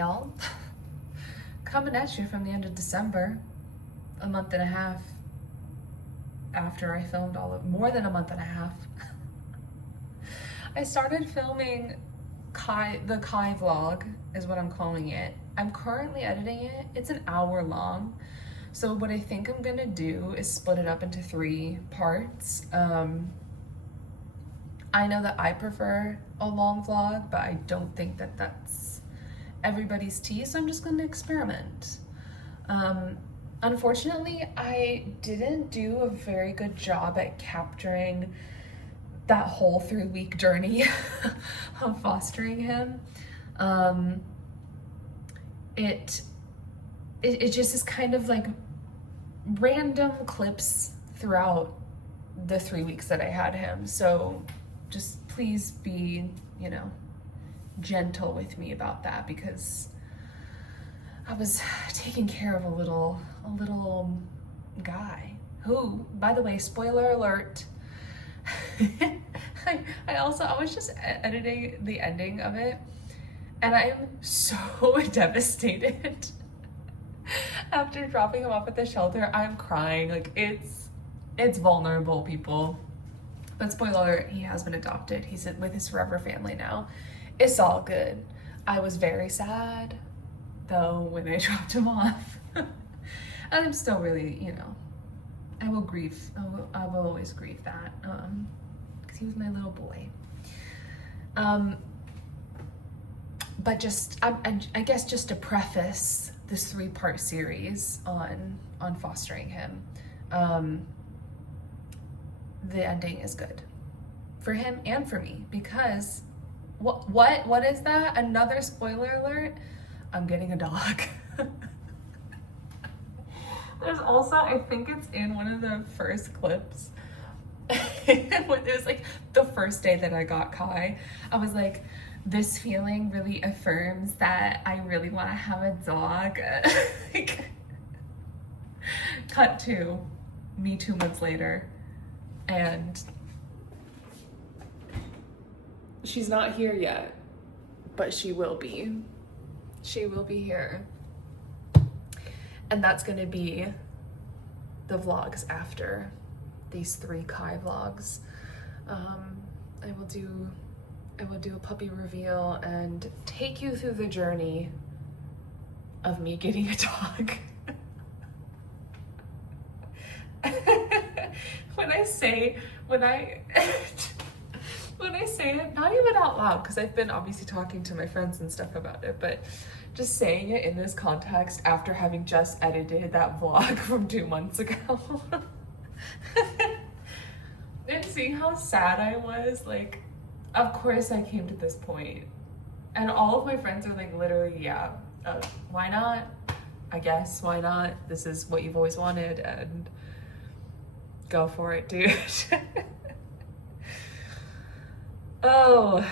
y'all. Coming at you from the end of December, a month and a half after I filmed more than a month and a half. I started filming the Kai vlog is what I'm calling it. I'm currently editing it. It's an hour long. So what I think I'm gonna do is split it up into 3 parts. I know that I prefer a long vlog, but I don't think that that's everybody's tea, so I'm just gonna experiment. Unfortunately, I didn't do a very good job at capturing that whole 3-week journey of fostering him. It just is kind of like random clips throughout the 3 weeks that I had him. So just please be, gentle with me about that, because I was taking care of a little guy who, by the way, spoiler alert, I was just editing the ending of it, and I'm so devastated. After dropping him off at the shelter, I'm crying. Like, it's vulnerable, people. But spoiler alert, he has been adopted. He's with his forever family now. It's all good. I was very sad, though, when I dropped him off. And I'm still really, I will grieve. I will always grieve that, because he was my little boy. But just, I guess just to preface this 3-part series on fostering him, the ending is good for him and for me, because what is that? Another spoiler alert? I'm getting a dog. There's also, I think it's in one of the first clips, it was like the first day that I got Kai, I was like, this feeling really affirms that I really want to have a dog. Cut to me 2 months later, and she's not here yet, but she will be. She will be here. And that's gonna be the vlogs after these 3 Kai vlogs. I will do a puppy reveal and take you through the journey of me getting a dog. When I say it, not even out loud, because I've been obviously talking to my friends and stuff about it, but just saying it in this context after having just edited that vlog from 2 months ago. And seeing how sad I was, like, of course I came to this point. And all of my friends are like, literally, yeah, why not? I guess, why not? This is what you've always wanted, and go for it, dude. Oh,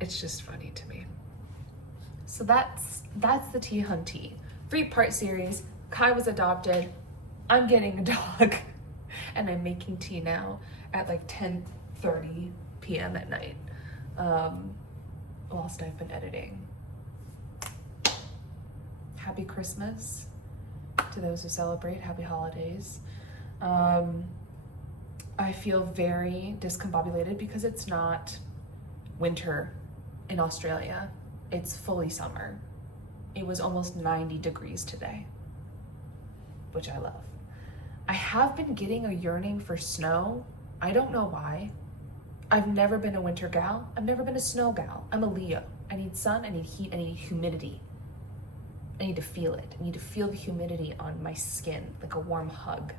it's just funny to me. So that's the tea hunt tea. 3-part series. Kai was adopted. I'm getting a dog. And I'm making tea now at like 10:30 p.m. at night, whilst I've been editing. Happy Christmas to those who celebrate. Happy holidays. I feel very discombobulated because it's not winter in Australia. It's fully summer. It was almost 90 degrees today, which I love. I have been getting a yearning for snow. I don't know why. I've never been a winter gal. I've never been a snow gal. I'm a Leo. I need sun, I need heat, I need humidity. I need to feel it. I need to feel the humidity on my skin, like a warm hug.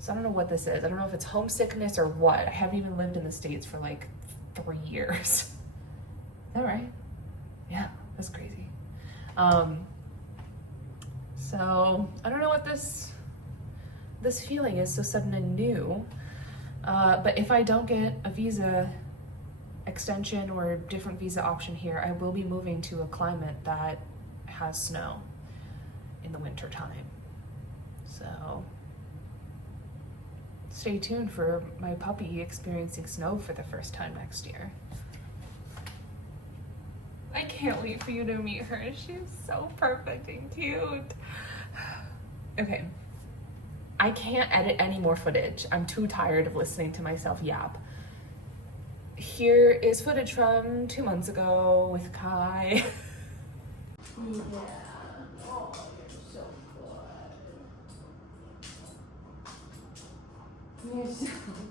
So I don't know what this is. I don't know if it's homesickness or what. I haven't even lived in the States for like 3 years. Is that right? Yeah, that's crazy. So I don't know what this feeling is so sudden and new. But if I don't get a visa extension or a different visa option here, I will be moving to a climate that has snow in the winter time. So stay tuned for my puppy experiencing snow for the first time next year. I can't wait for you to meet her. She's so perfect and cute. Okay. I can't edit any more footage. I'm too tired of listening to myself yap. Here is footage from 2 months ago with Kai. Yeah. Oh, you're so good. You're so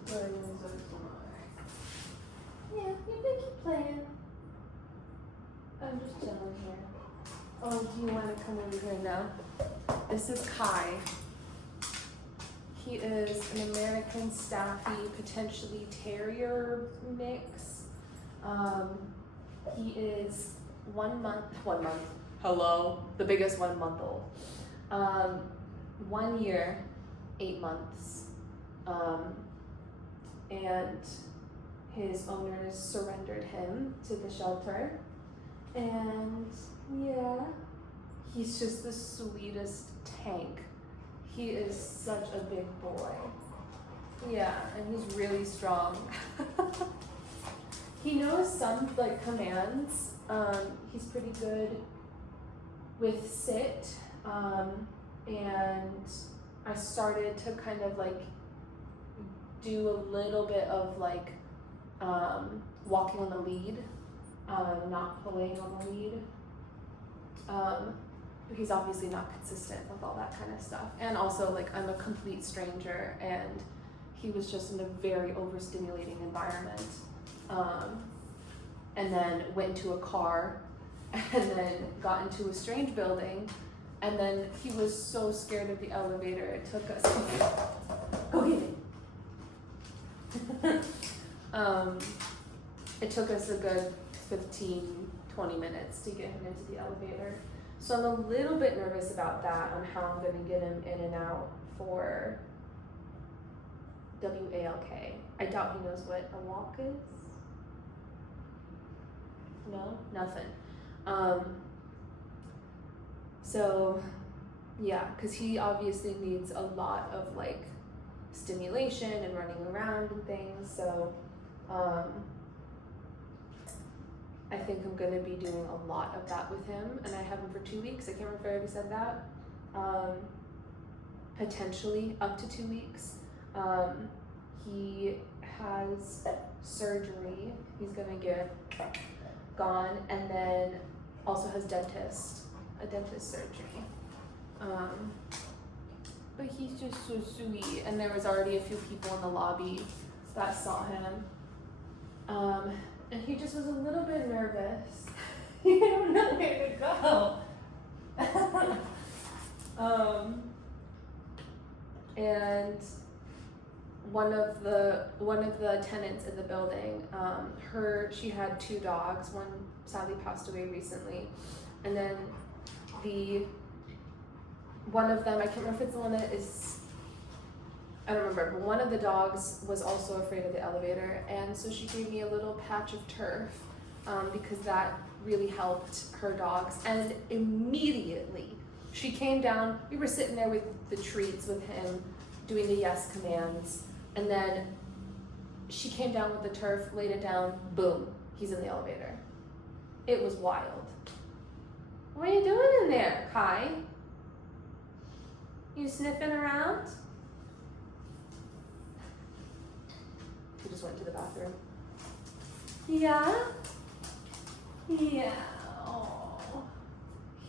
good. You're so smart. Yeah, you can keep playing. I'm just chilling here. Oh, do you want to come over here now? This is Kai. He is an American Staffy, potentially terrier mix. He is 1 month. Hello, the biggest 1 month old. 1 year, 8 months. And his owners surrendered him to the shelter. And yeah, he's just the sweetest tank. He is such a big boy. Yeah, and he's really strong. He knows some like commands. He's pretty good with sit. And I started to kind of like do a little bit of like walking on the lead, not pulling on the lead. He's obviously not consistent with all that kind of stuff. And also, like, I'm a complete stranger, and he was just in a very overstimulating environment. And then went into a car, and then got into a strange building, and then he was so scared of the elevator, it took us, go get it. It took us a good 15-20 minutes to get him into the elevator. So I'm a little bit nervous about that, on how I'm gonna get him in and out for WALK. I doubt he knows what a walk is. No, nothing. So yeah, cause he obviously needs a lot of like stimulation and running around and things. So I think I'm gonna be doing a lot of that with him, and I have him for 2 weeks. I can't remember if I already said that. Potentially up to 2 weeks. He has surgery. He's gonna get gone, and then also has a dentist surgery. But he's just so sweet, and there was already a few people in the lobby that saw him. And he just was a little bit nervous. He didn't know where to go. And one of the tenants in the building, she had 2 dogs. One sadly passed away recently, and then one of them, I can't remember if it's the one that is, I don't remember, but one of the dogs was also afraid of the elevator, and so she gave me a little patch of turf, because that really helped her dogs. And immediately she came down, we were sitting there with the treats with him, doing the yes commands, and then she came down with the turf, laid it down, boom, he's in the elevator. It was wild. What are you doing in there, Kai? You sniffing around? He just went to the bathroom. Yeah? Yeah. Oh.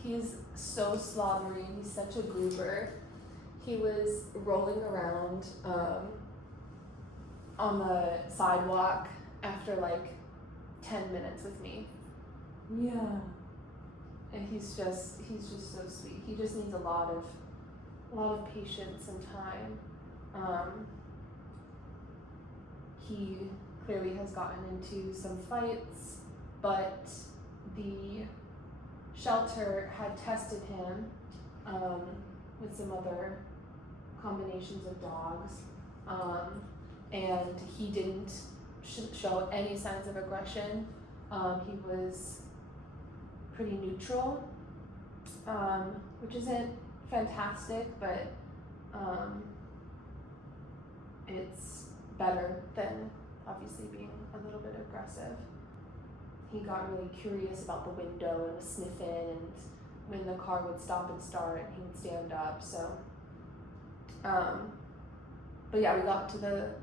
He's so slobbery. He's such a goober. He was rolling around on the sidewalk after like 10 minutes with me. Yeah. And he's just so sweet. He just needs a lot of patience and time. He clearly has gotten into some fights, but the shelter had tested him with some other combinations of dogs, and he didn't show any signs of aggression. He was pretty neutral, which isn't fantastic, but it's better than obviously being a little bit aggressive. he got really curious about the window and was sniffing, and when the car would stop and start, he would stand up. So, but yeah, we got to the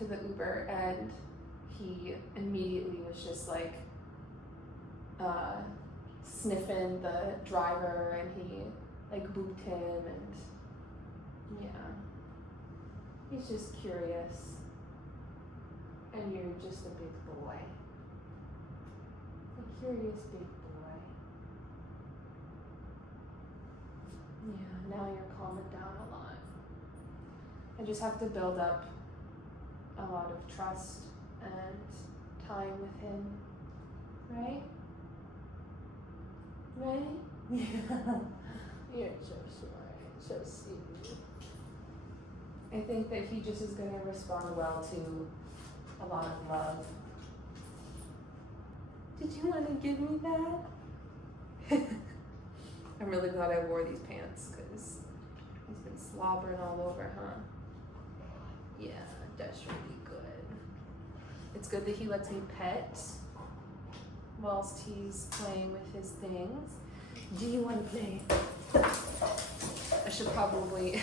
Uber, and he immediately was just like sniffing the driver, and he like booped him, and yeah, he's just curious, and you're just a big boy, a curious big boy. Yeah, now you're calming down a lot. I just have to build up a lot of trust and time with him, right? Right? Yeah. You're so smart, so sweet. I think that he just is gonna respond well to a lot of love. Did you want to give me that? I'm really glad I wore these pants because he's been slobbering all over, huh? Yeah, that's really good. It's good that he lets me pet whilst he's playing with his things. Do you want to play? I should probably...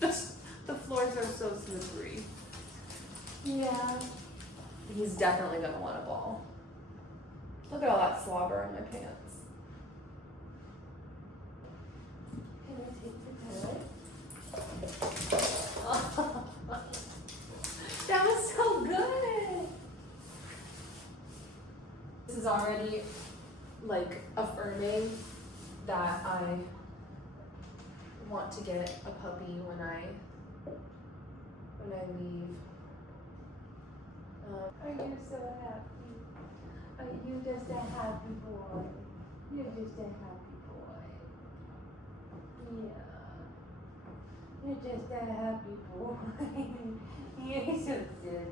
the floors are so slippery. Yeah. He's definitely gonna want a ball. Look at all that slobber in my pants. Can I take the toilet? That was so good. This is already like affirming that I want to get a puppy when I leave. Are you so happy? Are you just a happy boy? You're just a happy boy. Yeah. You're just a happy boy. You're so silly.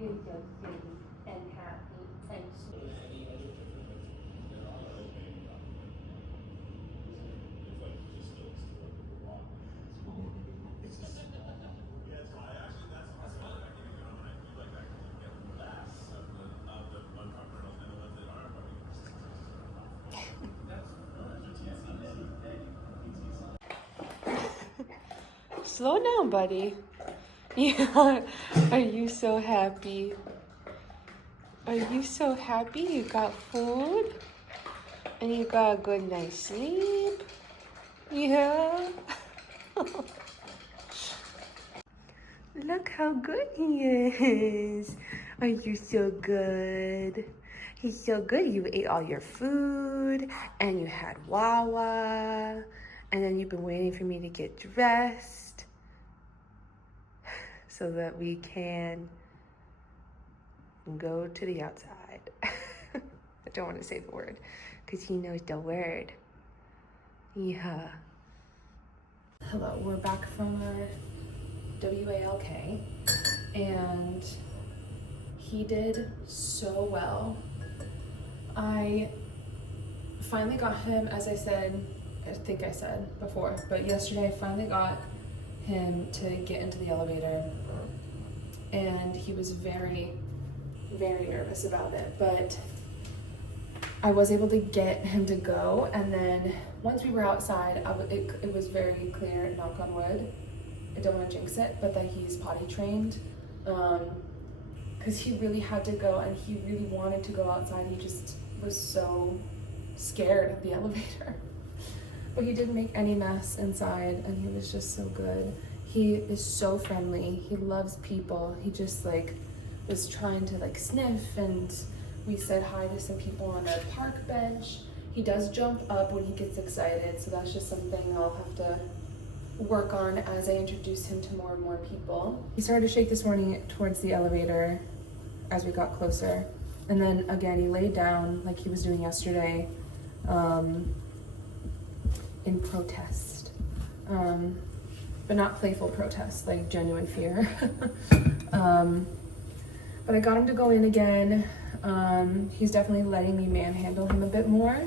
You're so silly and happy and sweet. Slow down, buddy. Yeah. Are you so happy? Are you so happy you got food? And you got a good night's sleep? Yeah. Look how good he is. Are you so good? He's so good. You ate all your food and you had Wawa. And then you've been waiting for me to get dressed so that we can go to the outside. I don't want to say the word because he knows the word. Yeah. Hello, we're back from our WALK and he did so well. I finally got him, as I said, I think I said before, but yesterday I finally got him to get into the elevator and he was very, very nervous about it, but I was able to get him to go, and then once we were outside, it was very clear, knock on wood, I don't want to jinx it, but that he's potty trained, because he really had to go and he really wanted to go outside. He just was so scared of the elevator. But he didn't make any mess inside and he was just so good. He is so friendly. He loves people. He just like was trying to like sniff, and we said hi to some people on our park bench. He does jump up when he gets excited, so that's just something I'll have to work on as I introduce him to more and more people. He started to shake this morning towards the elevator as we got closer. And then again, he laid down like he was doing yesterday in protest. But not playful protest, like genuine fear. But I got him to go in again. He's definitely letting me manhandle him a bit more.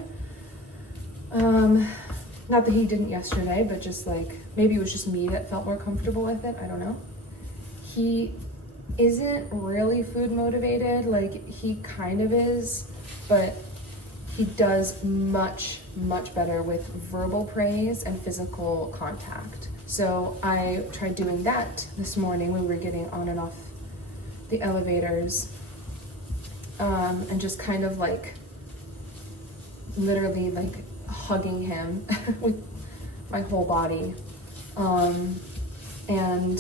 Not that he didn't yesterday, but just like, maybe it was just me that felt more comfortable with it, I don't know. He isn't really food motivated. Like, he kind of is, but he does much better with verbal praise and physical contact. So I tried doing that this morning when we were getting on and off the elevators, and just kind of like literally like hugging him with my whole body. And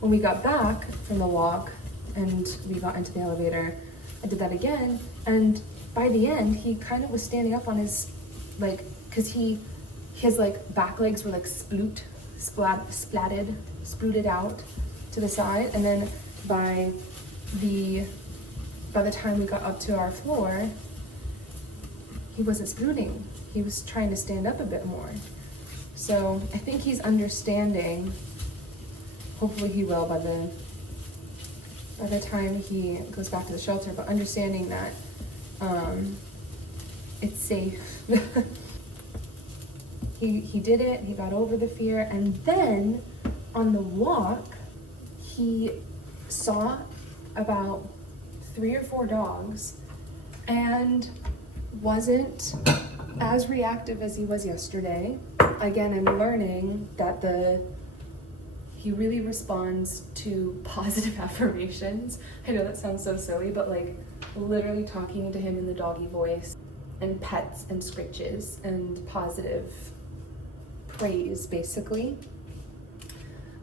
when we got back from the walk and we got into the elevator, I did that again. And by the end, he kind of was standing up on his, like, cause his like back legs were like splouted out to the side. And then by the time we got up to our floor, he wasn't splooting. He was trying to stand up a bit more. So I think he's understanding. Hopefully he will by the time he goes back to the shelter, but understanding that it's safe. He did it, he got over the fear, and then on the walk, he saw about 3 or 4 dogs and wasn't as reactive as he was yesterday. Again, I'm learning that he really responds to positive affirmations. I know that sounds so silly, but like literally talking to him in the doggy voice and pets and scritches and positive praise, basically.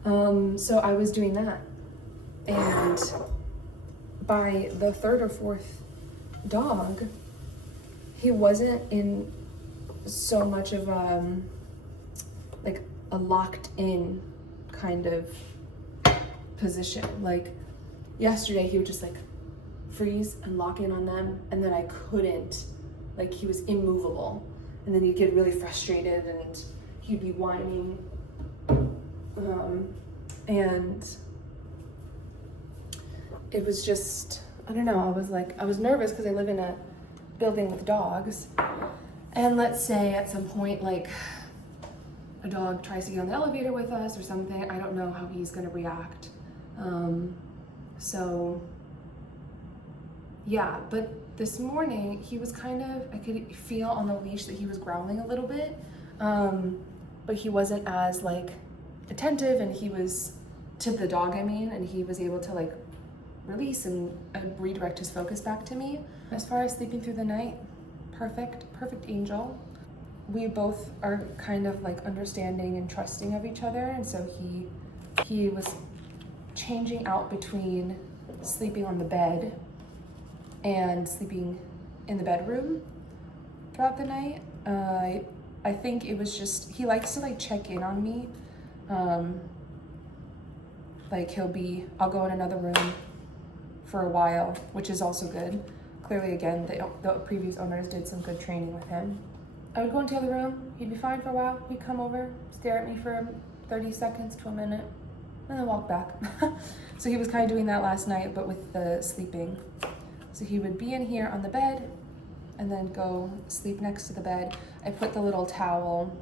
So I was doing that. And by the 3rd or 4th dog, he wasn't in so much of like a locked in kind of position. Like yesterday he would just like freeze and lock in on them, and then I couldn't, like he was immovable, and then he'd get really frustrated and he'd be whining, and it was just, I don't know, I was nervous because I live in a building with dogs, and let's say at some point like a dog tries to get on the elevator with us or something, I don't know how he's gonna react. So yeah, but this morning he was kind of, I could feel on the leash that he was growling a little bit, but he wasn't as like attentive, and he was to the dog, I mean, and he was able to like release and redirect his focus back to me. As far as sleeping through the night, perfect angel. We both are kind of like understanding and trusting of each other, and so he was changing out between sleeping on the bed and sleeping in the bedroom throughout the night. I think it was just, he likes to like check in on me. Like I'll go in another room for a while, which is also good. Clearly, again, the previous owners did some good training with him. I would go into the other room, he'd be fine for a while, he'd come over, stare at me for 30 seconds to a minute, and then walk back. So he was kind of doing that last night, but with the sleeping. So he would be in here on the bed, and then go sleep next to the bed. I put the little towel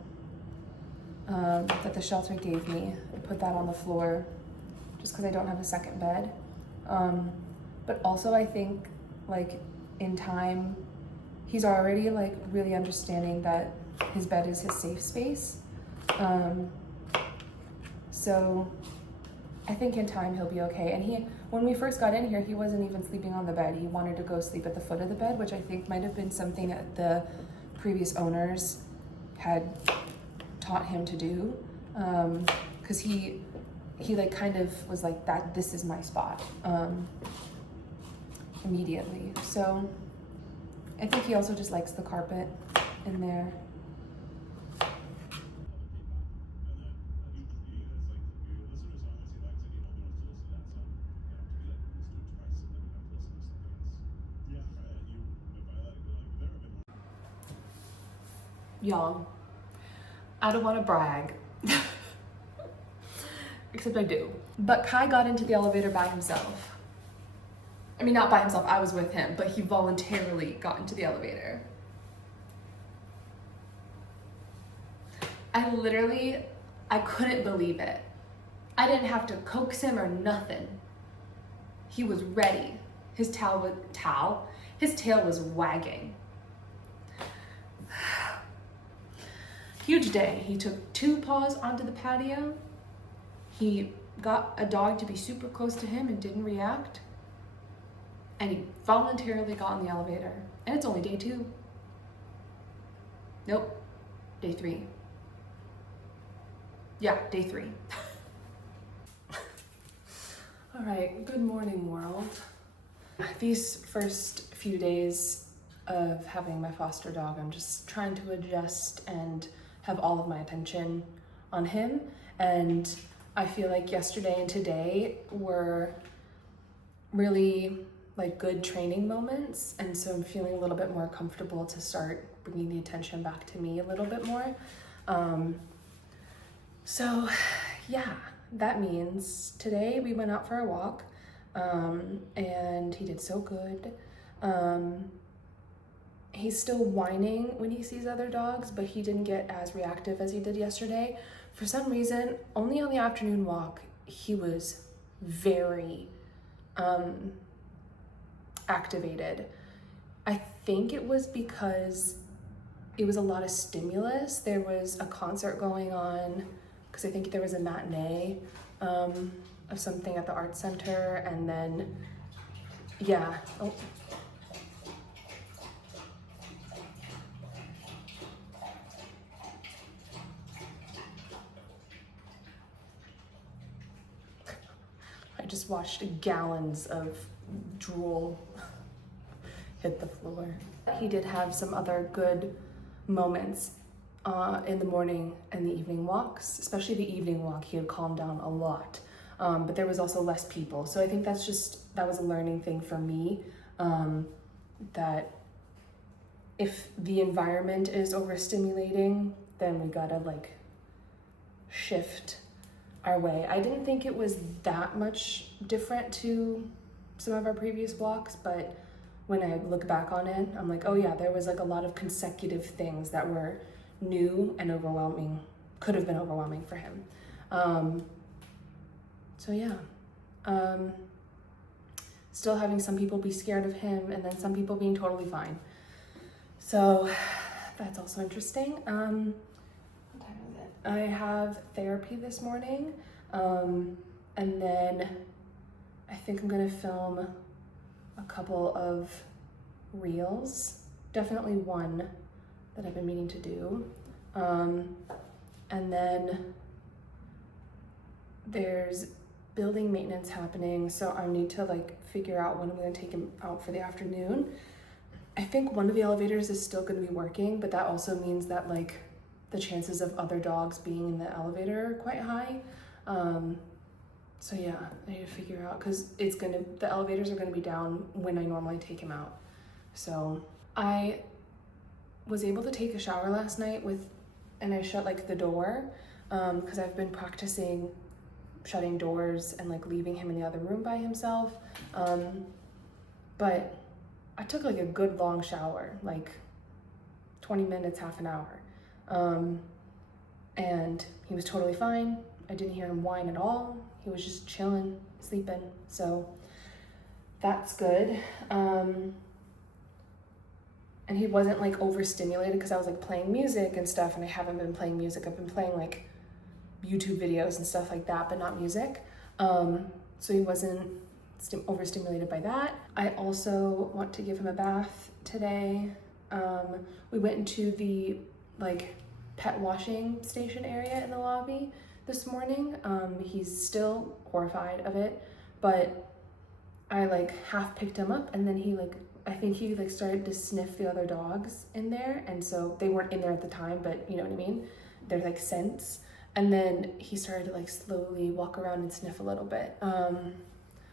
that the shelter gave me, I put that on the floor, just because I don't have a second bed. But also I think, like, in time, he's already like really understanding that his bed is his safe space. So I think in time he'll be okay. And when we first got in here, he wasn't even sleeping on the bed. He wanted to go sleep at the foot of the bed, which I think might have been something that the previous owners had taught him to do. Cause he like kind of was like that, this is my spot, immediately. So I think he also just likes the carpet in there. Y'all, I don't want to brag, except I do. But Kai got into the elevator by himself. I mean, not by himself, I was with him, but he voluntarily got into the elevator. I couldn't believe it. I didn't have to coax him or nothing. He was ready. His tail was wagging. Huge day. He took 2 paws onto the patio. He got a dog to be super close to him and didn't react. And he voluntarily got in the elevator. And it's only day 2. Nope, day 3. Yeah, day 3. All right, good morning, world. These first few days of having my foster dog, I'm just trying to adjust and have all of my attention on him. And I feel like yesterday and today were really like good training moments. And so I'm feeling a little bit more comfortable to start bringing the attention back to me a little bit more. So yeah, that means today we went out for a walk, and he did so good. He's still whining when he sees other dogs, but he didn't get as reactive as he did yesterday. For some reason, only on the afternoon walk, he was very activated. I think it was because it was a lot of stimulus. There was a concert going on, because I think there was a matinee of something at the art center, and then, yeah. Oh. I just watched gallons of drool hit the floor. He did have some other good moments in the morning and the evening walks, especially the evening walk. He had calmed down a lot, but there was also less people. So I think that was a learning thing for me, that if the environment is overstimulating, then we gotta like shift our way. I didn't think it was that much different to some of our previous walks, but when I look back on it, I'm like, oh yeah, there was like a lot of consecutive things that were new and overwhelming, could have been overwhelming for him. So yeah, still having some people be scared of him and then some people being totally fine. So that's also interesting. What time is it? I have therapy this morning, and then I think I'm gonna film a couple of reels, definitely one that I've been meaning to do, and then there's building maintenance happening, so I need to like figure out when I'm gonna take him out for the afternoon. I think one of the elevators is still gonna be working, but that also means that like the chances of other dogs being in the elevator are quite high. So yeah, I need to figure out, because the elevators are gonna be down when I normally take him out. So I was able to take a shower last night and I shut like the door, because I've been practicing shutting doors and like leaving him in the other room by himself. But I took like a good long shower, like 20 minutes, half an hour. And he was totally fine. I didn't hear him whine at all. He was just chilling, sleeping. So that's good. And he wasn't like overstimulated, because I was like playing music and stuff, and I haven't been playing music. I've been playing like YouTube videos and stuff like that, but not music. So he wasn't overstimulated by that. I also want to give him a bath today. We went into the like pet washing station area in the lobby this morning. He's still horrified of it, but I like half picked him up, and then I think he like started to sniff the other dogs in there, and so they weren't in there at the time, but you know what I mean? They're like scents. And then he started to like slowly walk around and sniff a little bit.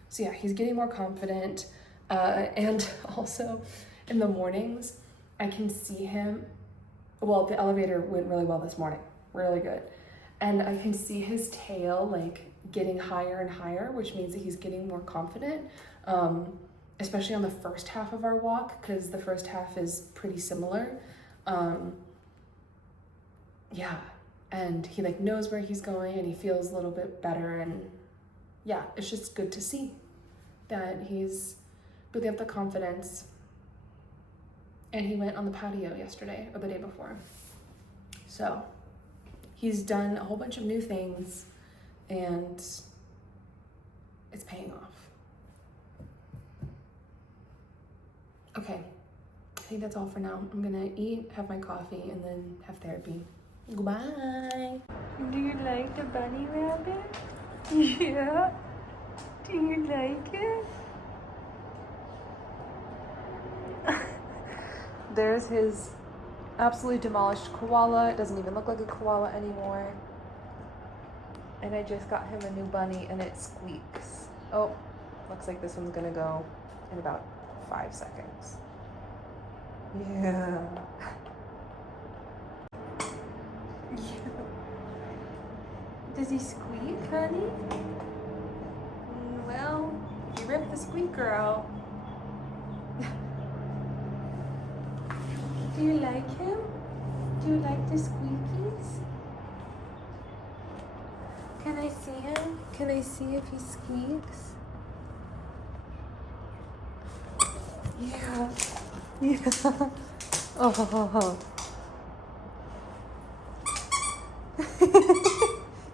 So yeah, he's getting more confident. And also in the mornings, I can see him. Well, the elevator went really well this morning, really good. And I can see his tail like getting higher and higher, which means that he's getting more confident, especially on the first half of our walk, because the first half is pretty similar. Yeah, and he like knows where he's going and he feels a little bit better, and yeah, it's just good to see. that he's building up the confidence. And he went on the patio yesterday or the day before. So he's done a whole bunch of new things and it's paying off. Okay, I think that's all for now. I'm gonna eat, have my coffee, and then have therapy. Goodbye. Do you like the bunny rabbit? Yeah? Do you like it? There's his absolutely demolished koala. It doesn't even look like a koala anymore. And I just got him a new bunny and it squeaks. Oh, looks like this one's gonna go in about 5 seconds. Yeah. Does he squeak, honey? Well, you ripped the squeaker out. Do you like him? Do you like the squeakies? Can I see him? Can I see if he squeaks? Yeah. Yeah. Oh.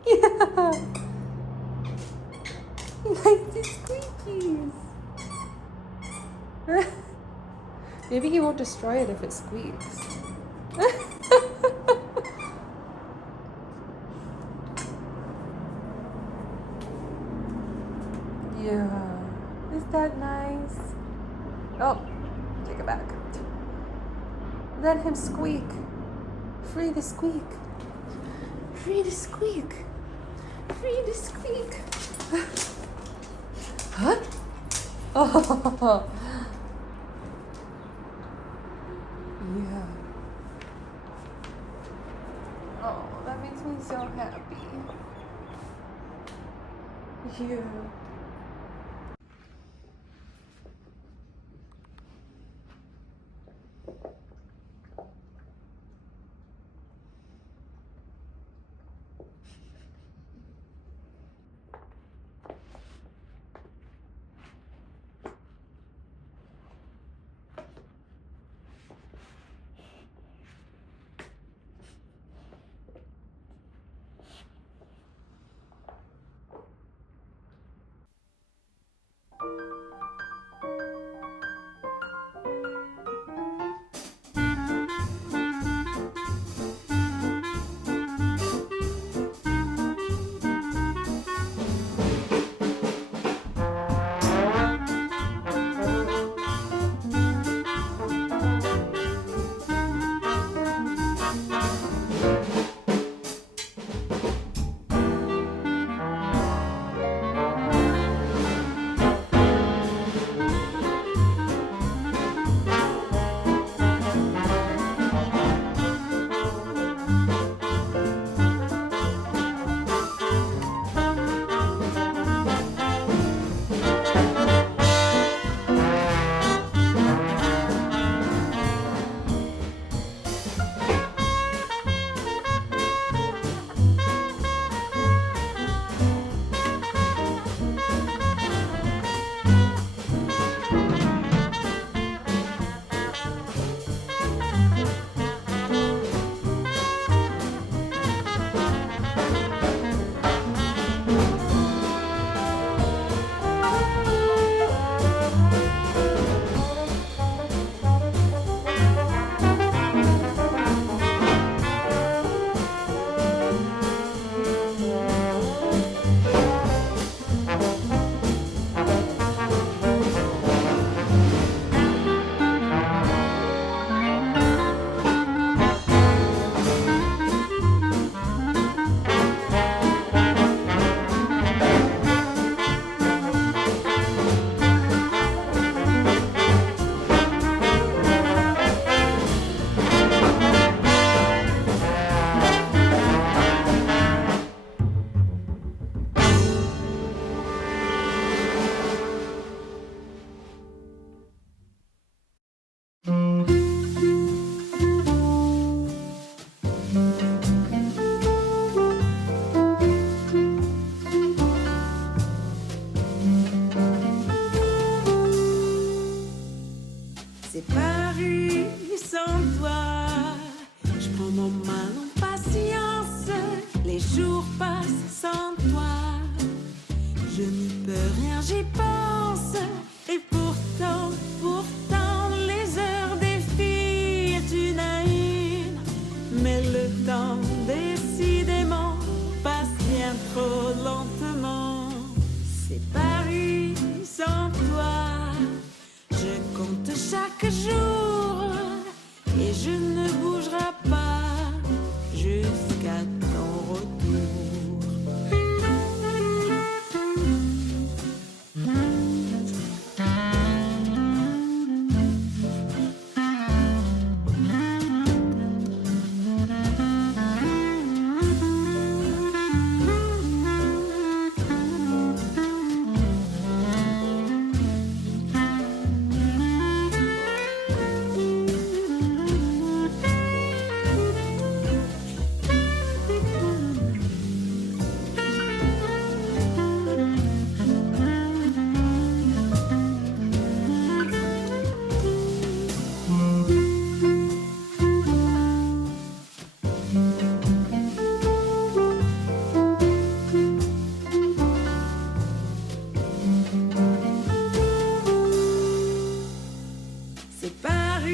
Yeah. He likes the squeakies. Maybe he won't destroy it if it squeaks. Yeah. Is that nice? Oh, take it back. Let him squeak. Free the squeak. Free the squeak. Free the squeak. Huh? Oh. Yeah. Oh, that makes me so happy. Yeah.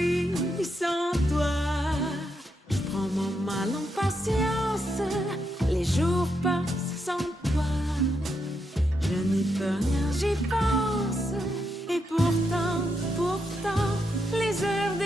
vie sans toi. Je prends mon mal en patience, les jours passent sans toi. Je n'y peux rien, j'y pense. Et pourtant, les heures